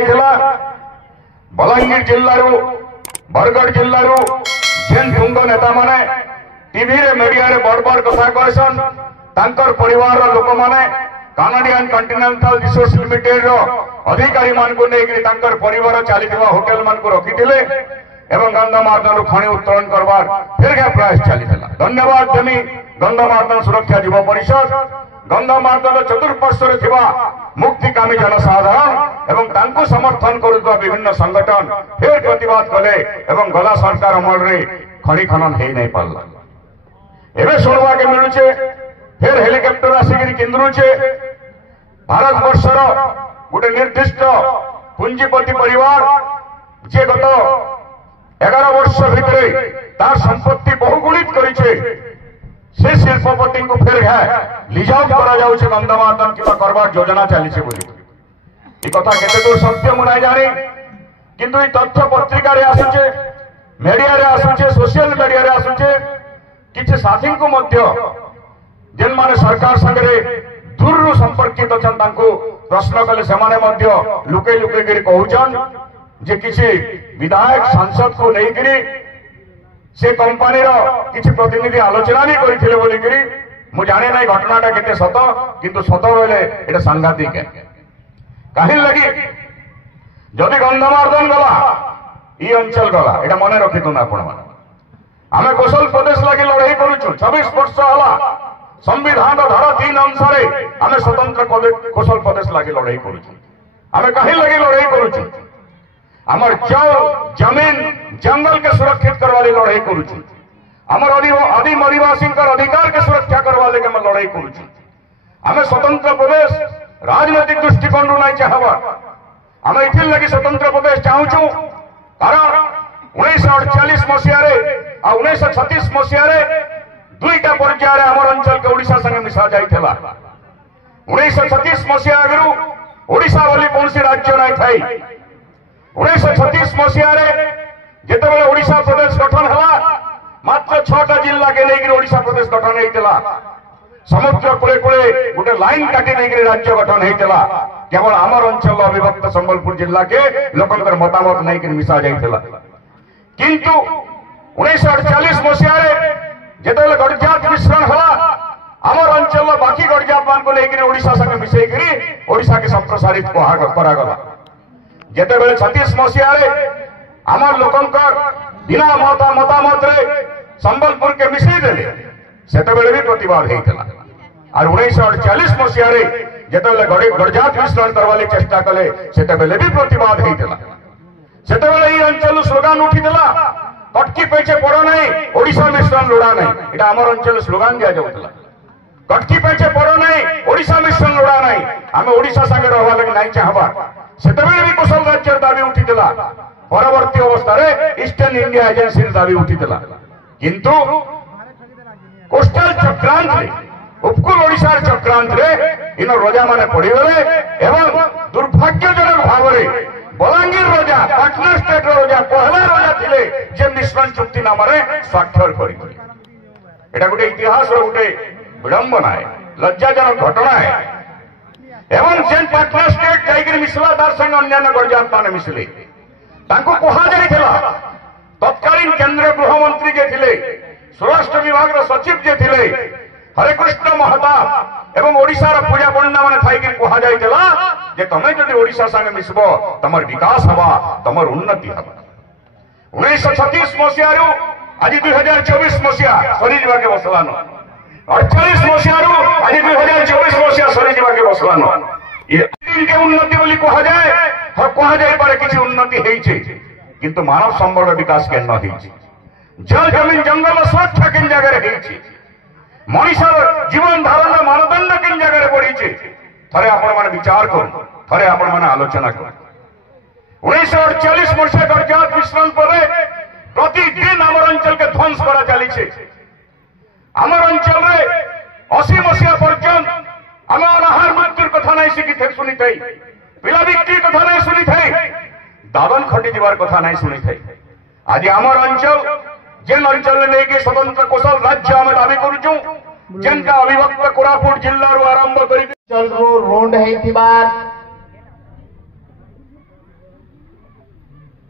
जाइथिला बलांगीर जिल्लारू बरगढ़ जिल्लारू जेन तुंग नेता माने टीवी रे मीडिया रे बड़ बड़ कथा कहसन तांकर परिवार लोक माने कानाडियन कॉन्टिनेंटल रिसोर्स लिमिटेड रो अधिकारी मान को नेकरी तांकर परिवार चलीथिबा होटल मान को रखिथिले एवं गंधमार्दन खनि उत्तोलन करबार फिर के प्रयास चलीथिला। धन्यवाद देमी गंधमार्दन सुरक्षा युवा परिषद गंधमार्दन चतुर्पार्श्वर थिबा मुक्तिकामी जनसाधारण एवं तांको समर्थन करुवा विभिन्न संगठन फिर प्रतिवाद कले एवं गला सरकार अमल रे खनि खनन हे नहीं पारला। एबे सुनवा के मिलुचे फिर हेलिकॉप्टर आसिक केन्द्रुचे भारत वर्षर गोटे निर्दिष्ट पुंजीपति परिवार जे गत 11 वर्ष भितर तार संपत्ति बहुगुणित करिछे से शिल्पपति को फिर लिजाउट करा जाउछे गंधमार्दन किबा करबार योजना चलीछे बोली ई कथा केते दूर सत्य मु नाही जानी किंतु ई तथ्य पत्रिका रे आसुछे मीडिया रे आसुछे सोशल मीडिया रे आसुछे किछि साथी को मध्य जेन माने सरकार संगे दूर संपर्कित अछन तांको प्रश्न कले से माने मध्य लुके लुके गिरी कहउछन जे किछि विधायक सांसद को नहीं गिरी से कंपनी रो किछि प्रतिनिधि आलोचना भी करिथिले बोली गिरी मु जाने नाही घटनाटा केते सत किंतु सत बेले एटा सांघातिक है काहे लगी जदि गंधमार्दन गला ई अंचल गला एटा मने रखितु ना आपण माने आमे कौशल प्रदेश लगी लड़ाई करूछु 26 वर्ष हला संविधान धारा 3 अनुसार आमे स्वतंत्र कौशल प्रदेश लगी लड़ाई करूछु आमे काहे लगी लड़ाई करूछु हमर जल जमीन जंगल के सुरक्षित करवा लड़ाई करूछु हमर आदिम आदिवासी अधिकार के सुरक्षा करवा लगे लड़ाई करूछु आमे स्वतंत्र प्रदेश राजनीतिक दृष्टिकोण नहीं चाहवा आमे इथिल लगी स्वतंत्र प्रदेश चाहूछु कारण 1948 मसीह आ 1936 मसीह दुईटा पर्यायर आम अंचल के ओडिशा संगे मिसा जाइथिला 1936 मसीह आगु ओडिशा बोली कौन सी राज्य नहीं थी 1936 मसीह जितेबाला ओडिशा प्रदेश गठन है मात्र 6टा जिला के लेकर ओडिशा प्रदेश गठन होता समुद्र कूले कूले गोटे लाइन काटी नहीं राज्य गठन होता केवल आमर अंचल अविभक्त संबलपुर जिला के लोकंर मतामत नहीं मिसा जाइथिला किंतु 1948 मसीह जितेबाला गड़जात मिश्रण है आमर अंचल बाकी गड़जात मान को लेकर ओडिशा संगे मिसेकरी ओडिशा के संप्रसारित करागला जितेबाला 36 मसीह आमर लोकंकर बिना मतामत संबलपुर के मिसई देले सेतेबेले भी प्रतिवाद होता और 1948 मसीह जितेबाला गड़जात मिश्रण करवाली चेष्टा कले सेतेबेले भी प्रतिवाद होता सेतेबेले ई अंचल स्लोगान उठीला कटकी पेचे पड़ नहीं ओडिशा मिश्रण लोड़ा नहीं एटा आमर अंचल स्लोगान दिया जाउतला कटकी पेचे पड़ नहीं ओडिशा मिश्रण लोड़ा नहीं आमे ओडिशा संगे रहवा लगे नहीं चाहबा सेतेबेले भी कौशल राज्य दाबी उठीला परवर्ती अवस्था रे ईस्टर्न इंडिया एजेंसी दाबी उठीला किंतु कोस्टल चक्रांत उपकूल ओडिशा चक्रांत रे इन रजा माने पड़ीगले एवं दुर्भाग्यजनक भाव में बलांगीर रजा पाटना स्टेट रजा पहला रजा थिले जे मिश्रण चुक्ति नाम स्वाक्षर कर गोटे इतिहास गोटे विडंबना है लज्जाजनक घटना है एवं जेन पाटना स्टेट जाकर मिसला तार संग अन्य गड़जात मान मिसले तत्कालीन केंद्र गृहमंत्री जे थिले स्वराष्ट्र विभाग सचिव जे थिले हरेकृष्ण महताब एवं ओडिशा पूजा पंडा मैंने थी कहुला जे तमें जदि ओडिशा संगे मिसब तमर विकास हवा तमर उन्नति हवा 1936 मसीह आज 2024 मसीहा सरी जाके बसलान 48 मसीह आज 2024 मसीहा सरी जाके बसलान के उन्नति बोली कह जाए कह जाए पारे किसी उन्नति है किंतु मानव संबल विकास के जल जमीन जंगल सुरक्षा किन जगह मनीषर जीवन धारण मानदंड किन जगह बढ़ी थे आपण मैंने विचार कर थे आपण मैंने आलोचना कर 1948 मसीह गड़जात मिश्रण पर प्रतिदिन आमर अंचल के ध्वंस करा चली आमर अंचल रे 80 मसीहा पर्यंत आम अनाहार मृत्यु कथा नहीं शिखी थे शुनी थे पिला बिक्री कथा नहीं शुनी थे दादन खटी जीवार कथा नहीं शुनी थे आज आमर अंचल जेन अंचल नहीं कि स्वतंत्र कौशल राज्य आम दावी करुचु जेनका अविभक्त कोरापुट जिल्ला आरंभ कर रोड है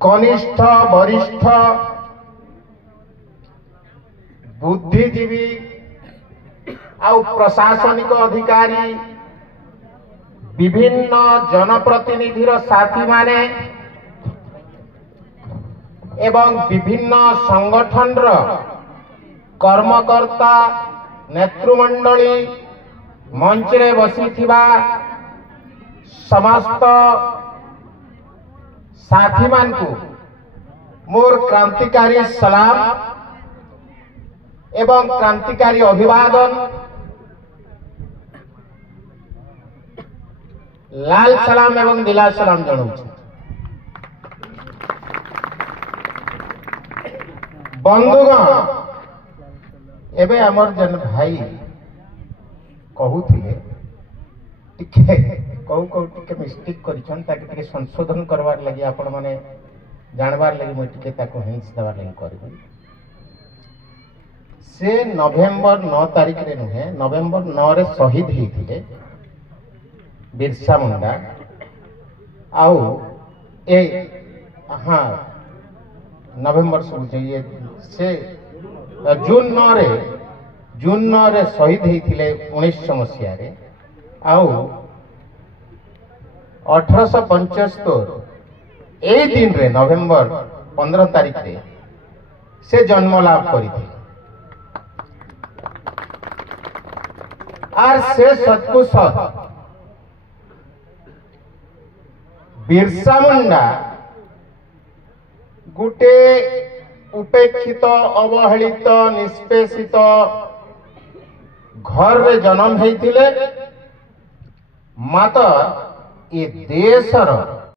कनिष्ठ वरिष्ठ बुद्धिजीवी आउ प्रशासनिक अधिकारी विभिन्न जनप्रतिनिधिर साथी माने एवं विभिन्न संगठन कर्मकर्ता नेतृमंडली मंच रे बसिथिबा समस्त साथी मान को मोर क्रांतिकारी सलाम एवं क्रांतिकारी अभिवादन लाल सलाम एवं दिला सलाम जनाऊँ। बंधुगण एबे हमर जन भाई कहूथिले टिके कहू टिके मिस्टेक करिछन ताकि टिके संशोधन करवार लगी आपण माने जानबार लगी मैं टिके ताको हिंस देवार लगी करबी। से नवेम्बर 9 तारिख रे नुहे नवेम्बर 9 रे शहीद हेथिले बिरसा मुंडा आउ ए हाँ नवेम्बर सब चाहिए से जून 9 रे शहीद होते 1900 मसीह आउ 1875 ए दिन रे नवेम्बर 15 तारिख रे से जन्म लाभ करते आर से सतकु सत बिरसा मुंडा गुटे उपेक्षित अवहेलित निष्पेषित घर रे जन्म होइतिले मात्र ये देशर